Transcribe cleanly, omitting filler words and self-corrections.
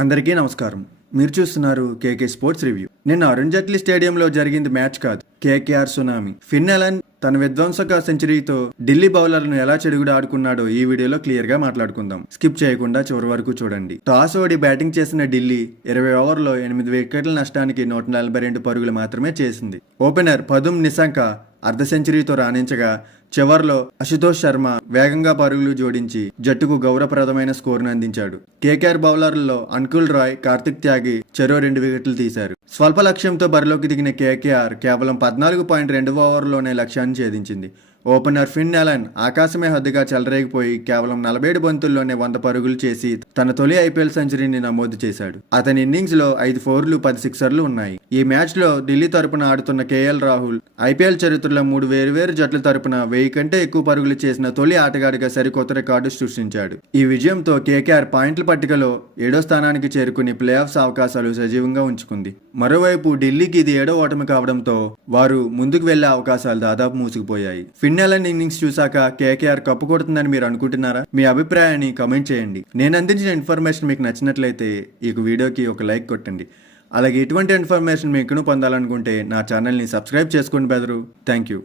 అందరికీ నమస్కారం. మీరు చూస్తున్నారు కేకే స్పోర్ట్స్ రివ్యూ. నిన్న అరుణ్ జైట్లీ స్టేడియంలో జరిగింది మ్యాచ్ కాదు, కేకేఆర్ సునామీ. ఫిన్ ఎలన్ తన విధ్వంసక సెంచరీతో ఢిల్లీ బౌలర్లను ఎలా చెడుగుడు ఆడుకున్నాడో ఈ వీడియోలో క్లియర్ గా మాట్లాడుకుందాం. స్కిప్ చేయకుండా చివరి వరకు చూడండి. టాస్ ఓడి బ్యాటింగ్ చేసిన ఢిల్లీ 20 ఓవర్లో 8 వికెట్ల నష్టానికి 142 పరుగులు మాత్రమే చేసింది. ఓపెనర్ పదుమ్ నిశాంక అర్ధ సెంచరీతో రాణించగా చివర్లో అశుతోష్ శర్మ వేగంగా పరుగులు జోడించి జట్టుకు గౌరవప్రదమైన స్కోరును అందించాడు. కేకేఆర్ బౌలర్లలో అంకుల్ రాయ్, కార్తిక్ త్యాగి చెరో 2 వికెట్లు తీశారు. స్వల్ప లక్ష్యంతో బరిలోకి దిగిన కేకేఆర్ కేవలం 14.2 ఓవర్లోనే లక్ష్యాన్ని ఛేదించింది. ఓపెనర్ ఫిన్ ఎలన్ ఆకాశమే హద్దుగా చెలరేగిపోయి కేవలం 47 బంతుల్లోనే 100 పరుగులు చేసి తన తొలి ఐపీఎల్ సెంచరీని నమోదు చేశాడు. అతని ఇన్నింగ్స్ లో 5 4లు 10 సిక్సర్లు ఉన్నాయి. ఈ మ్యాచ్ లో ఢిల్లీ తరపున ఆడుతున్న కేఎల్ రాహుల్ ఐపీఎల్ చరిత్రలో 3 వేర్వేరు జట్ల తరపున 1000 కంటే ఎక్కువ పరుగులు చేసిన తొలి ఆటగాడిగా సరికొత్త రికార్డు సృష్టించాడు. ఈ విజయంతో కేకేఆర్ పాయింట్ల పట్టికలో 7వ స్థానానికి చేరుకుని ప్లే ఆఫ్స్ అవకాశాలు సజీవంగా ఉంచుకుంది. మరోవైపు ఢిల్లీకి ఇది 7వ ఓటమి కావడంతో వారు ముందుకు వెళ్లే అవకాశాలు దాదాపు మూసుకుపోయాయి. ఫిన్ ఎలన్ ఇన్నింగ్స్ చూశాక కేకేఆర్ కప్పు కొడుతుందని మీరు అనుకుంటున్నారా? మీ అభిప్రాయాన్ని కమెంట్ చేయండి. నేను అందించిన ఇన్ఫర్మేషన్ మీకు నచ్చినట్లయితే ఈ వీడియోకి ఒక లైక్ కొట్టండి. అలాగే ఇటువంటి ఇన్ఫర్మేషన్ మీకు పొందాలనుకుంటే నా ఛానల్ని సబ్స్క్రైబ్ చేసుకోండి బెదరు. Thank you.